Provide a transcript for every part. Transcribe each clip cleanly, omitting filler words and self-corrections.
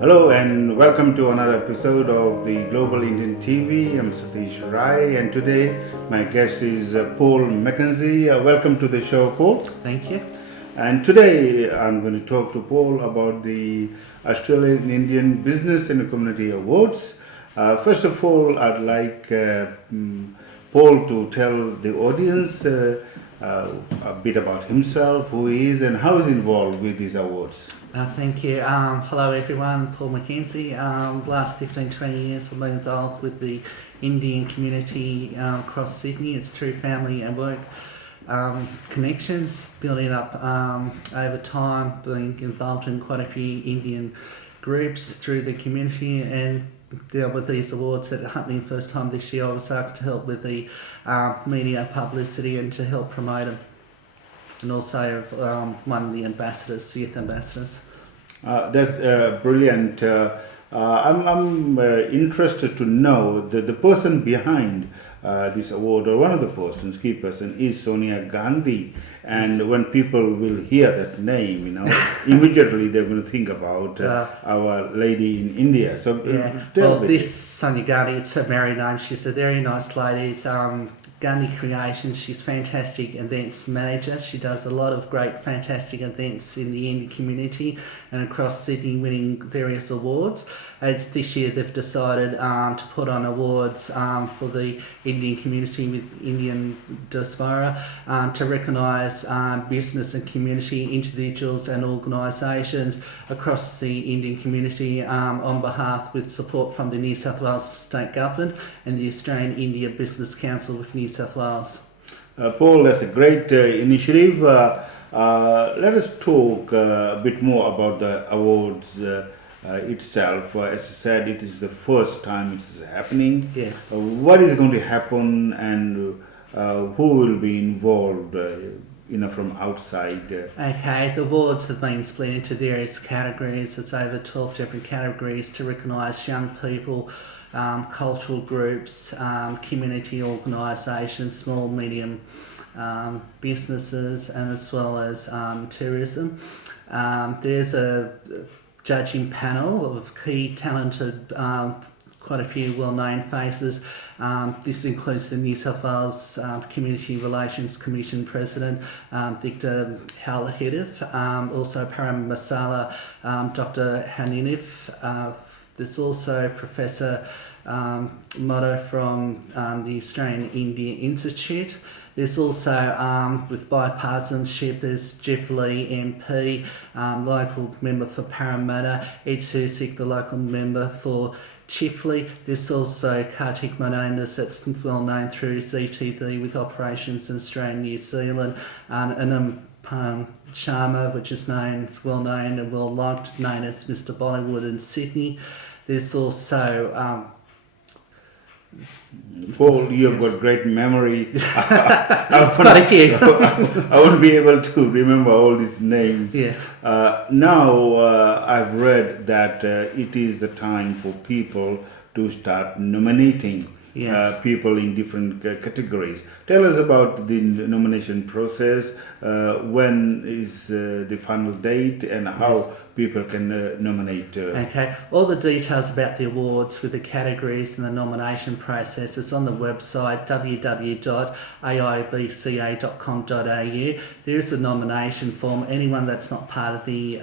Hello and welcome to another episode of the Global Indian TV. I'm Satish Rai and today my guest is Paul McKenzie. Welcome to the show, Paul. Thank you. And today I'm going to talk to Paul about the Australian Indian Business and Community Awards. First of all, I'd like Paul to tell the audience a bit about himself, who he is, and how he's involved with these awards. Thank you. Hello everyone, Paul McKenzie. Last 15-20 years I've been involved with the Indian community across Sydney. It's through family and work connections, building up over time, being involved in quite a few Indian groups through the community and deal with these awards that are happening first time this year. I was asked to help with the media publicity and to help promote them. And also one of the ambassadors, youth ambassadors. That's brilliant. I'm interested to know the person behind this award, or one of the persons, key person, is Sonia Gandhi. And yes, when people will hear that name, immediately they're going to think about our lady in India. So this Sonia Gandhi, it's her married name. She's a very nice lady. It's Gandhi Creations. She's fantastic events manager. She does a lot of great, fantastic events in the Indian community and across Sydney, winning various awards. It's this year they've decided to put on awards for the Indian community with Indian diaspora to recognise business and community individuals and organisations across the Indian community on behalf with support from the New South Wales State Government and the Australian India Business Council with New South Wales. Paul, that's a great initiative. Let us talk a bit more about the awards itself. As you said, it is the first time it is happening. Yes. What is going to happen and who will be involved from outside? Okay, the awards have been split into various categories. It's over 12 different categories to recognise young people, cultural groups, community organisations, small, medium businesses, and as well as tourism. There's a judging panel of key, talented, quite a few well-known faces. This includes the New South Wales Community Relations Commission President, Victor Halahidif, also Param Masala, Dr. Haninif. There's also Professor Motto from the Australian India Institute. There's also, with bipartisanship, there's Jeff Lee MP, local member for Parramatta, Ed Susik, the local member for Chifley. There's also Kartik Manonas, that's well known through ZTV with operations in Australia and New Zealand, and Sharma, which is well known and well liked, known as Mr. Bollywood in Sydney. There's also Paul, you've got great memory. It's quite a few. I won't be able to remember all these names. Yes. Now, I've read that it is the time for people to start nominating people in different categories. Tell us about the nomination process. When is the final date and how people can nominate? Okay, all the details about the awards with the categories and the nomination process is on the website www.aibca.com.au. There is a nomination form. Anyone that's not part of the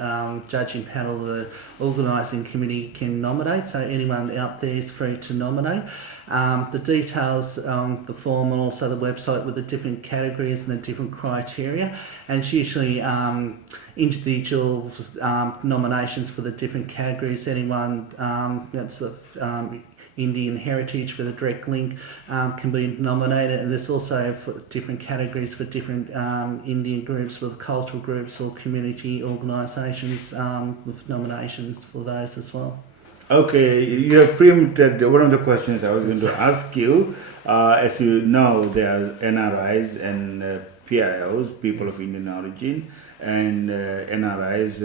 judging panel, the organising committee, can nominate. So anyone out there is free to nominate. The details, the form, and also the website with the different categories and the different criteria. And it's usually individual nominations for the different categories. Anyone that's of Indian heritage with a direct link can be nominated, and there's also for different categories for different Indian groups, with cultural groups or community organisations with nominations for those as well. Okay, you have preempted one of the questions I was going to ask you. As you know, there are NRIs and PIOs, people of Indian origin, and NRIs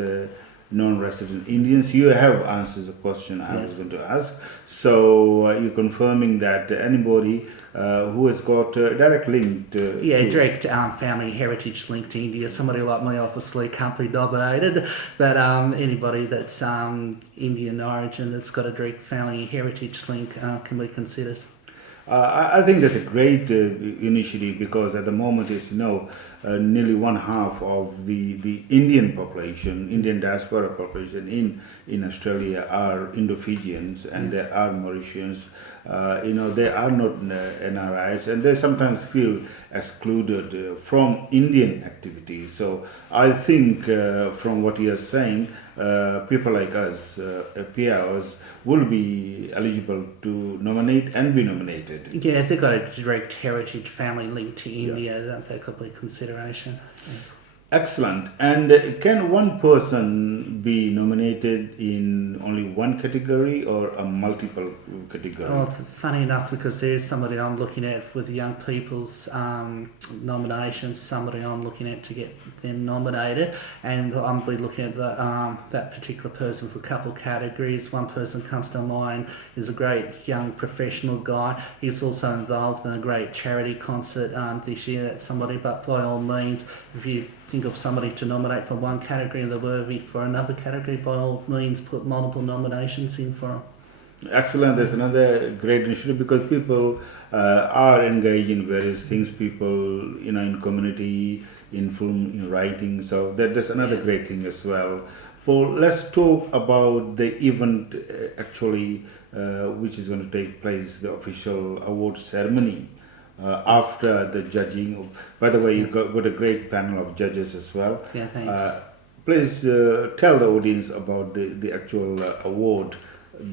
non-resident Indians. You have answered the question I was going to ask. So you're confirming that anybody who has got a direct link to... direct family heritage link to India. Somebody like me, obviously, can't be nominated, but anybody that's Indian origin that's got a direct family heritage link can be considered. I think that's a great initiative, because at the moment, as you know, nearly one half of the Indian population, Indian diaspora population in Australia are Indo-Fijians, and there are Mauritians. They are not NRIs, and they sometimes feel excluded from Indian activities. So I think from what you are saying, people like us, PRs, will be eligible to nominate and be nominated. Yeah, if they've got a direct heritage family link to India, that could be consideration. Yes. Excellent. And can one person be nominated in only one category or a multiple category? Well, it's funny enough, because there's somebody I'm looking at with young people's nominations, somebody I'm looking at to get them nominated, and I'm be looking at that particular person for a couple of categories. One person comes to mind is a great young professional guy. He's also involved in a great charity concert this year. That's somebody, but by all means, if you think of somebody to nominate for one category and they're worthy for another category, by all means put multiple nominations in for them. Excellent. That's another great initiative, because people are engaged in various things. People, in community, in film, in writing. So that's another great thing as well. Paul, let's talk about the event actually, which is going to take place, the official award ceremony. After the judging. By the way, you've got a great panel of judges as well. Yeah, thanks. Please tell the audience about the actual award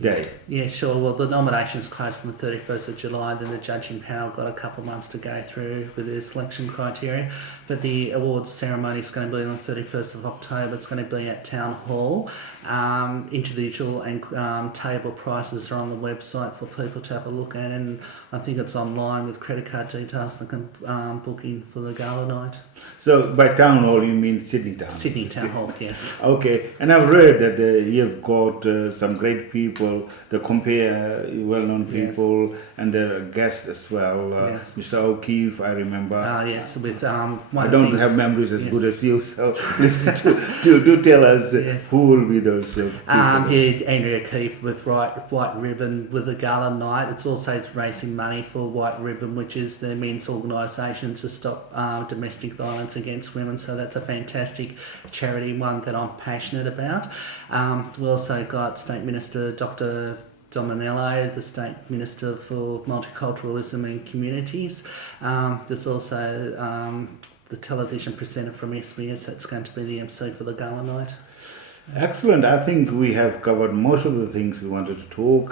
day. Yeah, sure. Well, the nominations closed on the 31st of July, then the judging panel got a couple of months to go through with their selection criteria. But the awards ceremony is going to be on the 31st of October. It's going to be at Town Hall. Individual and table prices are on the website for people to have a look at, and I think it's online with credit card details that can book in for the gala night. So by Town Hall, you mean Sydney Town? Sydney Town Hall, yes. Okay, and I've read that you've got some great people, the compare well-known people, and their guests as well. Mr. O'Keefe, I remember. Yes, with I don't have memories as good as you, so please do tell us who will be those people. Andrew O'Keefe with White Ribbon with the gala night. It's also raising money for White Ribbon, which is the men's organisation to stop domestic violence against women. So that's a fantastic charity, one that I'm passionate about. We also got State Minister Dr. Dominello, the State Minister for Multiculturalism and Communities. There's also the television presenter from SBS that's going to be the MC for the gala night. Excellent. I think we have covered most of the things we wanted to talk.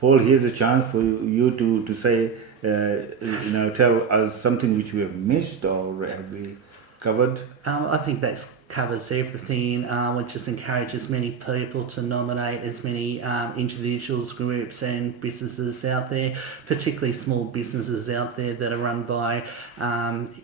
Paul, here's a chance for you to say, tell us something which we have missed, or have we covered? I think that covers everything. We just encourage as many people to nominate as many individuals, groups and businesses out there, particularly small businesses out there that are run by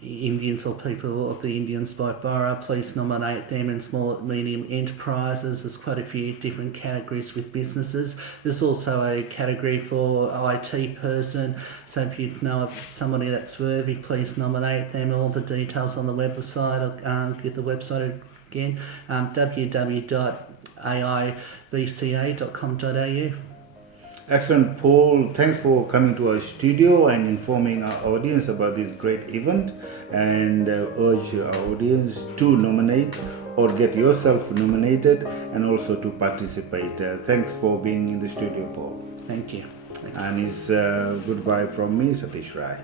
Indians or people of the Indian diaspora. Please nominate them, and small medium enterprises. There's quite a few different categories with businesses. There's also a category for IT person, so if you know of somebody that's worthy, please nominate them. All the details on the website. I'll give the website again, www.aibca.com.au. Excellent, Paul. Thanks for coming to our studio and informing our audience about this great event, and urge our audience to nominate or get yourself nominated, and also to participate. Thanks for being in the studio, Paul. Thank you. Thanks. And it's goodbye from me, Satish Rai.